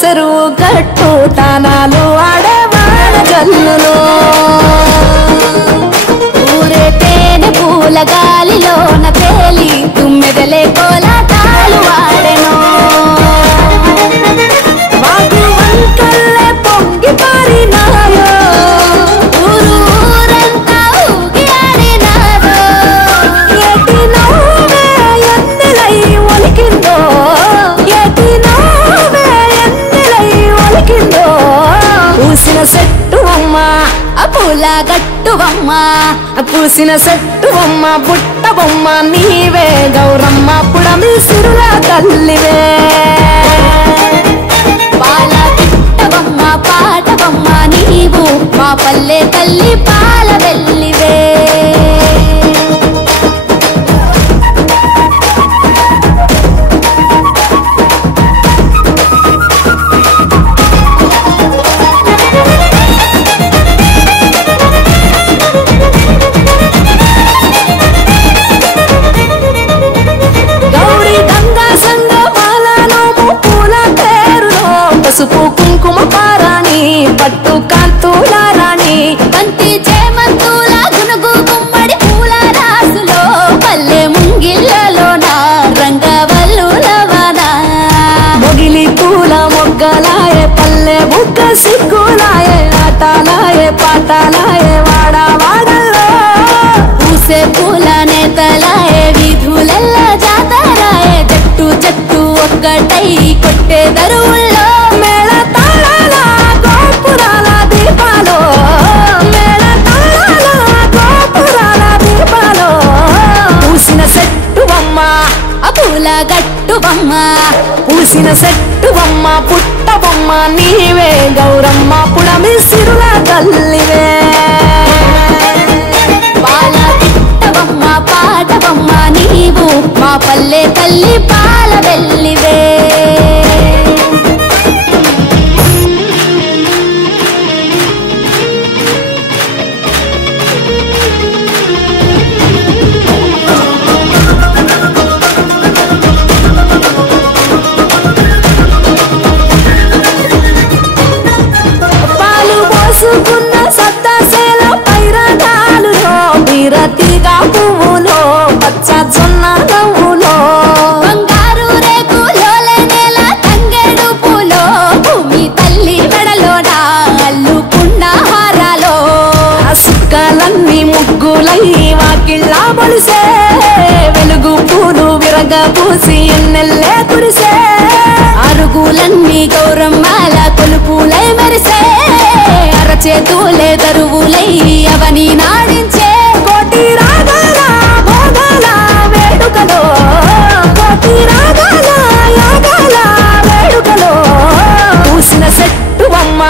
చెరువు గట్టు తానాలు ఆడేవాడ జల్లులో ఊరే తేనె పూల గాలిలోన తేలి తుమ్మెదలే కోలాటాలు వాడెను వాగు వంకల్లే పొంగి పారినాయో ఊరు ఊరంతా ఊగి ఆడినారో ఏటి నవ్వే ఎన్నెలై ఒలికిందో ఏటి నవ్వే ఎన్నెలై ఒలికిందో పూసిన చెట్టువమ్మ పూల గట్టువమ్మ పూసిన చెట్టువమ్మ బుట్ట బొమ్మ నీవే గౌరమ్మ పుడమి సిరుల తల్లివే పాల పిట్టవమ్మ పాటవమ్మ నీవు మా పల్లె తల్లి పాల వెల్లివే పసుపు కుంకుమ పారాణి పట్టు కాంతుల రాణి బంతి చేమంతుల గునుగు గుమ్మడి పూల రాసులో పల్లె ముంగిళ్ళలోన రంగవల్లులవన మొగిలి పూల మొగ్గలాయే పల్లె బుగ్గ సిగ్గులాయే ఆటలాయే పాటలాయే వాడ వాడల్లో పూసే పూల నేతలాయే వీధులల్ల జాతరాయే జట్టు జట్టు ఒక్కటై కొట్టే దరువుల్లో పూల గట్టువమ్మ పూసిన చెట్టువమ్మ పుట్ట బొమ్మ నీవే గౌరమ్మ పుడమి సిరుల తల్లివే పాల పిట్టవమ్మ పాటవమ్మ నీవు మా పల్లె తల్లి పాల వెల్లివే పూసుకున్న సత్తాసేల పైరగాలులో బీరతిగా పువ్వులో పచ్చ జొన్న నవ్వులో బంగారు రేకులో నెల తంగేడు పూలో భూమి తల్లి మెడలోన అల్లుకున్న హారాలో సుక్కలన్నీ ముగ్గులై వాకిళ్ళ బొలిసే వెలుగు పూలు విరగ పూసి ఎన్నెల్లే కురిసే అరుగులన్నీ గౌరమ్మల కొలుపులై మెరిసే చేతులే దరువులై అవని నాడించే కోటి రాగాల భోగాల వేడుకలో కోటి రాగాల యాగాల వేడుకలో పూసిన చెట్టువమ్మ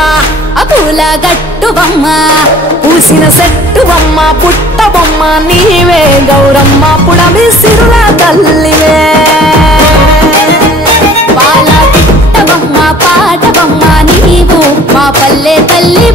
పూల గట్టువమ్మ పూసిన చెట్టువమ్మ పుట్ట బొమ్మ నీవే గౌరమ్మ పుడమి సిరుల తల్లివే పాల పిట్టవమ్మ పాటవమ్మ నీవు మా పల్లె తల్లి